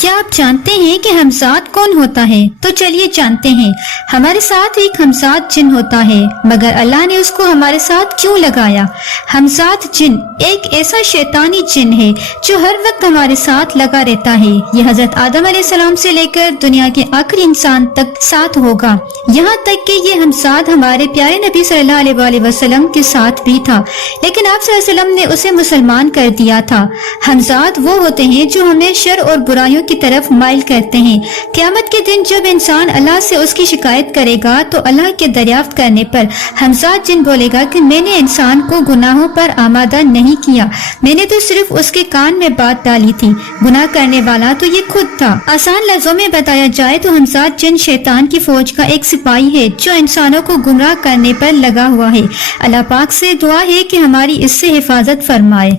کیا آپ جانتے ہیں کہ ہمزاد کون ہوتا ہے؟ تو چلیے جانتے ہیں۔ ہمارے ساتھ ایک ہمزاد جن ہوتا ہے، مگر اللہ نے اس کو ہمارے ساتھ کیوں لگایا؟ ہمزاد جن ایک ایسا شیطانی جن ہے جو ہر وقت ہمارے ساتھ لگا رہتا ہے۔ یہ حضرت آدم علیہ السلام سے لے کر دنیا کے آخری انسان تک ساتھ ہوگا، یہاں تک کہ یہ ہمزاد ہمارے پیارے نبی صلی اللہ علیہ وآلہ وسلم کے ساتھ بھی تھا، لیکن آپ صلی اللہ علیہ وسلم نے اسے مسلمان کر دیا تھا۔ ہمزاد وہ ہوتے ہیں جو ہمیں شر اور برائیوں کی طرف مائل کرتے ہیں۔ قیامت کے دن جب انسان اللہ سے اس کی شکایت کرے گا تو اللہ کے دریافت کرنے پر ہمزاد جن بولے گا کہ میں نے انسان کو گناہوں پر آمادہ نہیں کیا، میں نے تو صرف اس کے کان میں بات ڈالی تھی، گناہ کرنے والا تو یہ خود تھا۔ آسان لفظوں میں بتایا جائے تو ہمزاد جن شیطان کی فوج کا ایک سپاہی ہے جو انسانوں کو گمراہ کرنے پر لگا ہوا ہے۔ اللہ پاک سے دعا ہے کہ ہماری اس سے حفاظت فرمائے۔